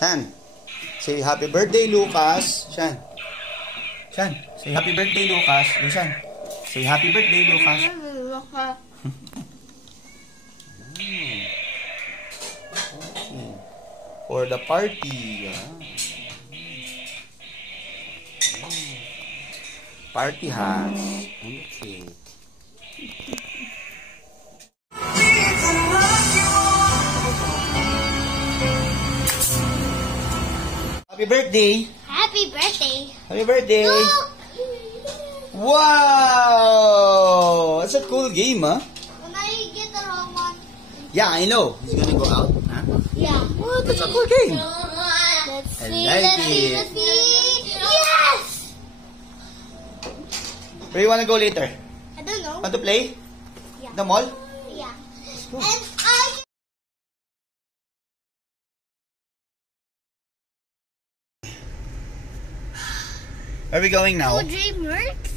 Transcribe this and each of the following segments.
Shan, say happy birthday, Lucas. Shan. Shan, say happy birthday, Lucas. Shan, say happy birthday, Lucas. For the party. Party hat. Okay. Happy birthday! Happy birthday! Happy birthday! Wow! That's a cool game, huh? When I get the wrong one. Yeah, I know. He's gonna go out, huh? Yeah. What? That's a cool game. Let's I see, like let's see, it. let's see. Yes! Where you wanna go later? I don't know. Want to play? Yeah. The mall? Yeah. go. And Where are we going now? DreamWorks?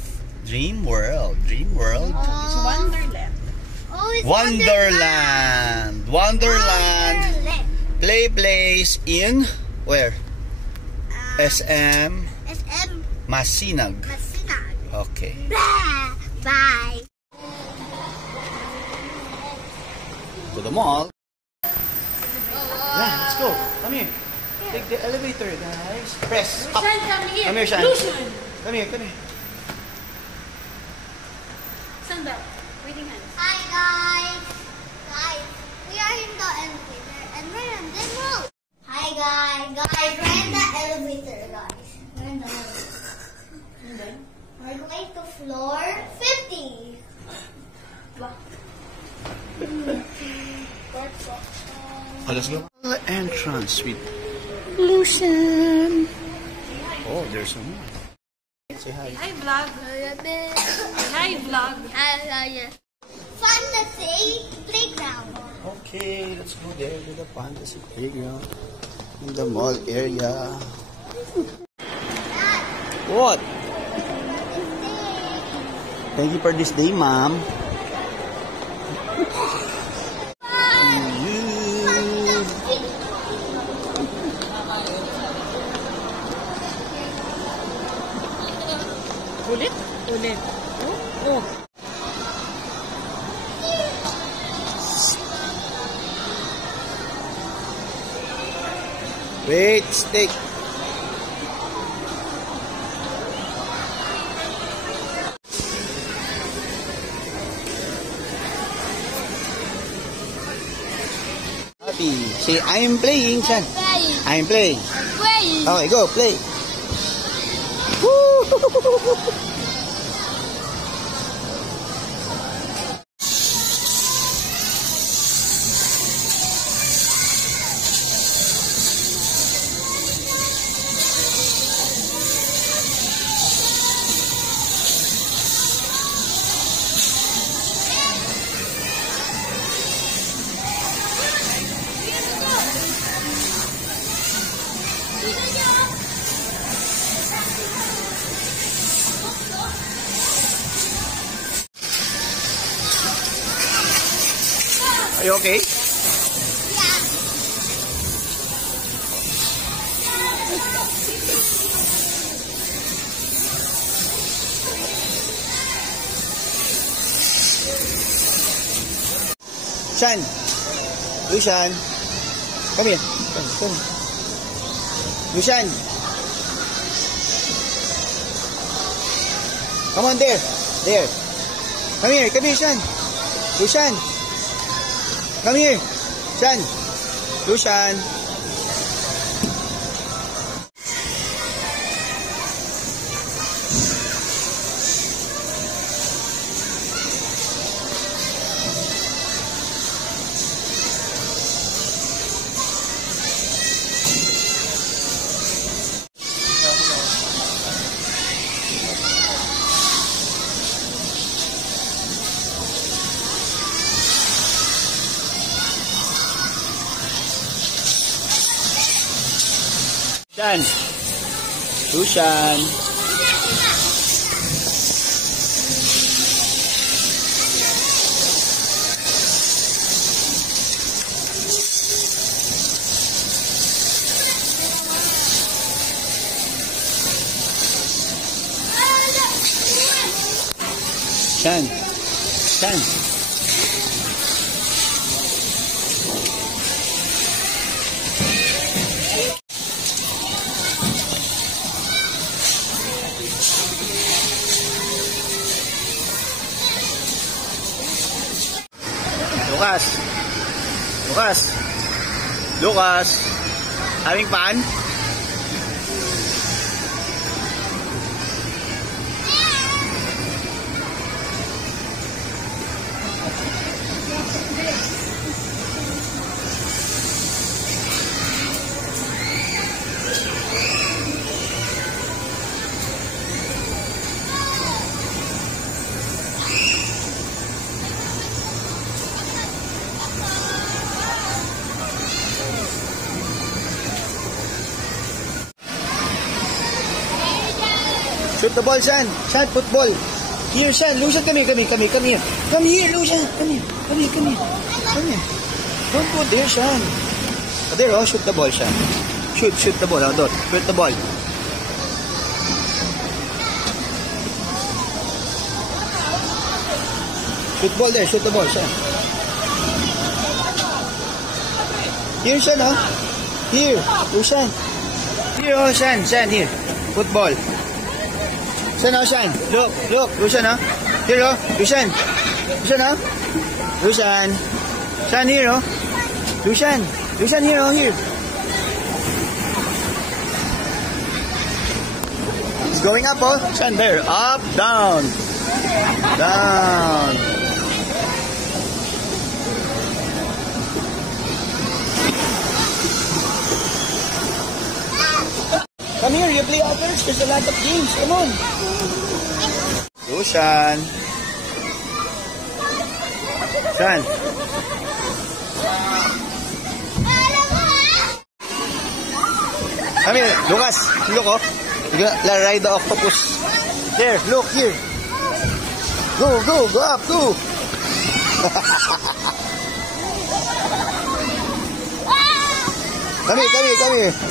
Dream World. Dream World. It's Wonderland. Oh, it's Wonderland. Wonderland. Play place in where? SM SM Masinag. Masinag. Okay. Bye. To the mall. Yeah, let's go. Come here. Take the elevator, guys. Press up. Shan, come here. Come here, Shan. Lucian. Come here, come here. Stand up. Waiting hands. Hi guys. Guys, we are in the elevator and we're in the road. Hi guys. Guys, we're in the elevator, guys. We're in the elevator. We're going to floor 50. Oh, let's go. The entrance with Lucian. Oh, there's some more. Say hi. Hi, vlog. Hi, vlog. Fantasy playground. Okay, let's go there to the fantasy playground in the mall area. What? Thank you for this day, Mom. Ulit? Ulit. Oh. Wait, stick. Happy. Say, I'm playing, Shan. I'm playing. Okay, go, play. Woo! Are you okay? Shan. Lucian. Come here. Come. Lucian. Come on there. There. Come here, Shan. Lucian. Come here. Shan. Lucian. Shan. Lucian. Shan. Shan. Lucas. Lucas. Lucas. Having fun? Shoot the ball, Shan. Shan, football. Here, Shan. Lucian, come here. Come here, Lucian. Come here. Don't go there, Shan. Oh, there, oh, shoot the ball, Shan. Shoot the ball, oh, Dot. Shoot the ball. Shoot the ball, Shan. Here, Shan, oh. Here, Lucian. Here, oh, Shan, here. Football. Shan, oh, Shan. Look, Lucian, oh. Here, oh, Lucian, oh. Lucian. Shan, here, oh. Lucian, here, oh, here. It's going up, oh. Shan, there. Up, down. Down. Come here, you play others. There's a lot of games. Come on. Lucian. Shan. Come here, Lucas. Look, oh. You're gonna ride the octopus. There, look here. Go up, go.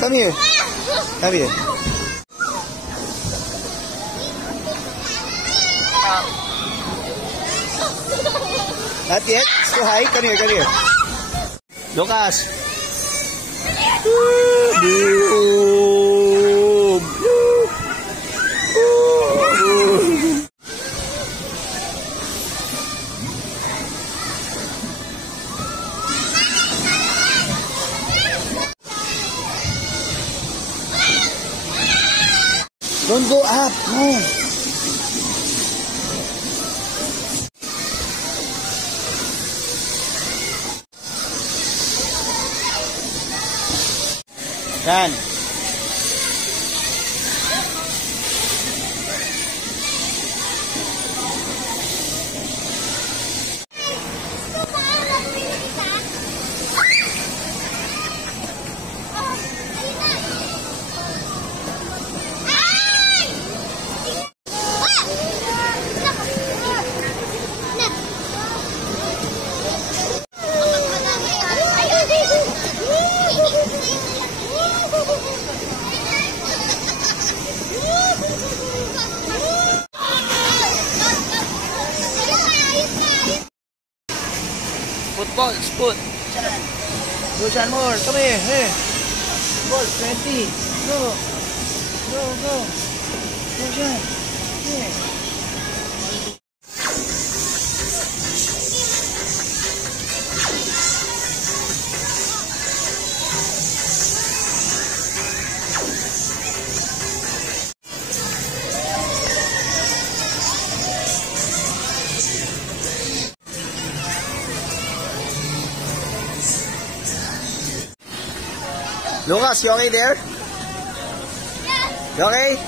Come here. Not yet. It's too high. Come here. Lucas. Don't go up. No. Shan. Football, sport. Lucian more. Come here. Hey. Ball, 20. Go. Lucian. Here. Lucas, you okay there? You okay?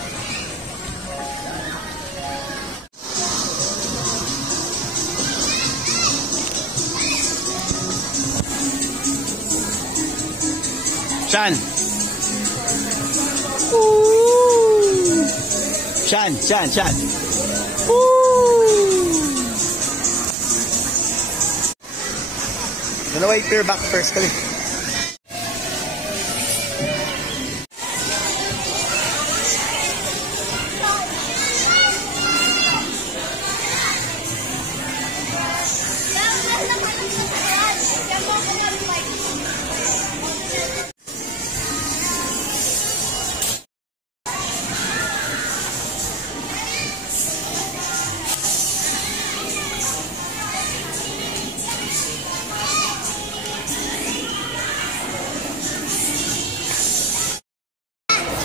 Shan. Ooh. Shan. Ooh. Gonna wait for your back first, kali.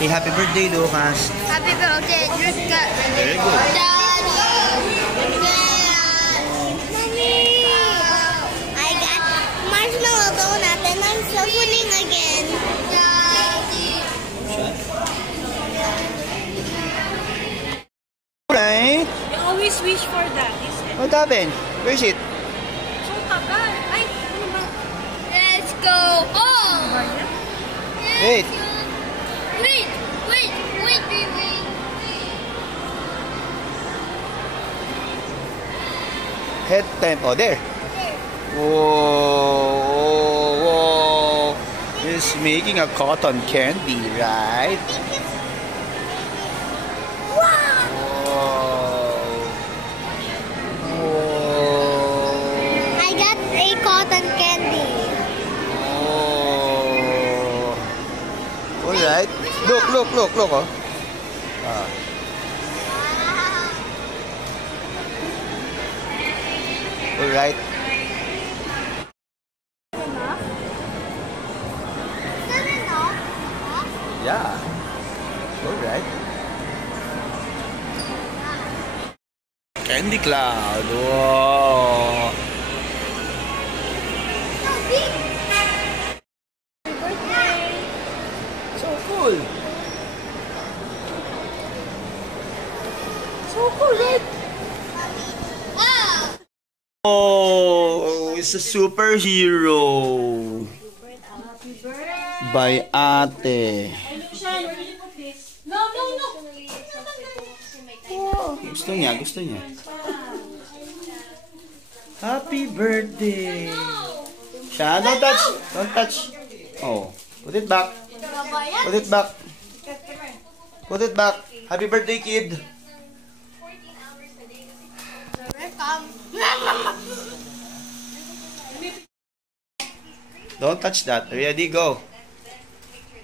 Say happy birthday, Lucas. Happy birthday, Lucas. Very good. Mommy, I got marshmallow donut and I'm suffering again. Right? You always wish for that, isn't it? What happened? Where is it? So tagal. Ay, ano ba? Let's go home. Wait. Wait. Head time. Oh, there. Whoa. It's making a cotton candy, right? Wow. Whoa. I got a cotton candy. Oh. All right. Look. Oh. Ah. All right. Yeah. All right. Candy cloud. Wow. So cool. So cool, right? Oh, it's a superhero. By Ate. No. Oh, gusto niya. Happy birthday. Siya, don't touch. Oh, put it back. Put it back. Happy birthday, kid. Don't touch that. Ready, go.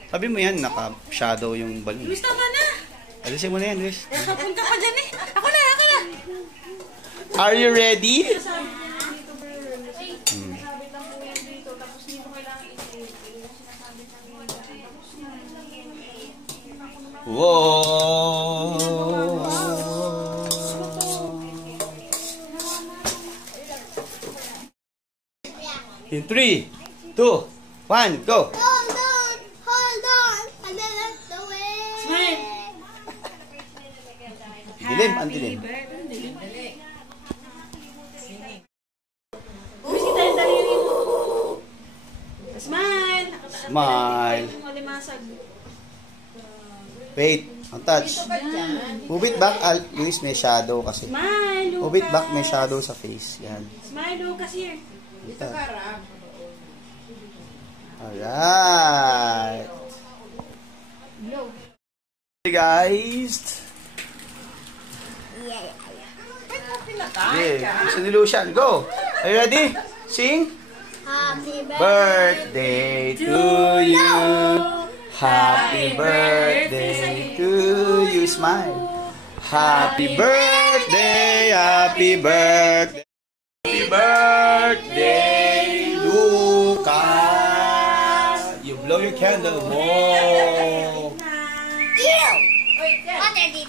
Sabi mo yan, naka-shadow yung balloon. Luis, tama na. Alisin mo na yan, Luis. Nakapunta ka dyan eh. Ako na. Are you ready? Whoa. In 3, 2, 1, go. Hold on. I left the way. Smile. Dilim, ang dilim. Luis, kita yung daliri mo. Smile. Smile. Malimasag. Wait, ang touch. Move it back, Luis, may shadow kasi. Smile, Lucas. Move it back, may shadow sa face. Yan. Smile, Lucas, here. Alright. Hey guys. Yeah. Gusto ni Lucian. Go. Are you ready? Sing. Happy Birthday to you. Happy birthday to you. Smile. Happy birthday. Happy birthday. Happy birthday, Lucas. You blow your candle more. Ew! What are these?